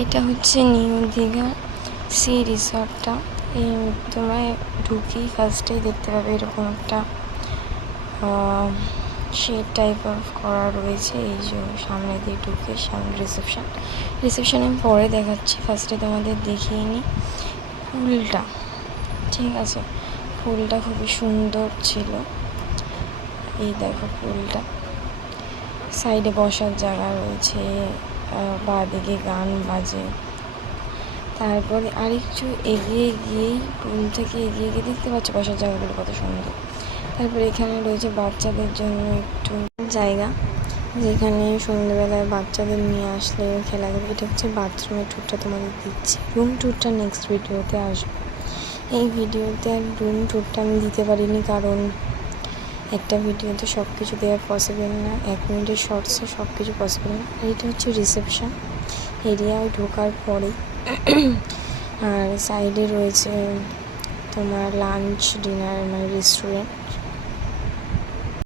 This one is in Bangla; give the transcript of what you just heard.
এটা হচ্ছে নিউ দীঘা সি রিসর্টটা। এই তোমায় ঢুকেই ফার্স্টেই দেখতে পাবে এরকম একটা শেড টাইপ অফ করা রয়েছে। এই যে সামনে দিয়ে ঢুকে সামনে রিসেপশন আমি পরে দেখাচ্ছি, ফার্স্টে তোমাদের দেখিয়ে নিই ফুলটা। ঠিক আছে, ফুলটা খুবই সুন্দর ছিল। এই দেখো ফুলটা, সাইডে বসার জায়গা রয়েছে, বাঁদিকে গান বাজে। তারপরে আরেকটু এগিয়ে গিয়েই পুল থেকে এগিয়ে গিয়ে দেখতে পাচ্ছ বসার জায়গাগুলো কত সুন্দর। তারপরে এখানে রয়েছে বাচ্চাদের জন্য একটু জায়গা, যেখানে সন্ধ্যেবেলায় বাচ্চাদের নিয়ে আসলে খেলা করবে। এটা হচ্ছে বাথরুমের ট্যুরটা তোমাদের দিচ্ছি। রুম ট্যুরটা নেক্সট ভিডিওতে আসবে। এই ভিডিওতে আর রুম ট্যুরটা আমি দিতে পারিনি, কারণ একটা ভিডিওতে সব কিছু দেওয়া পসিবল না, 1 মিনিটের শর্টসে সব কিছু পসিবল না। আর এটা হচ্ছে রিসেপশন এরিয়ায় ঢোকার পরে। আর সাইডে রয়েছে তোমার লাঞ্চ ডিনার মানে রেস্টুরেন্ট।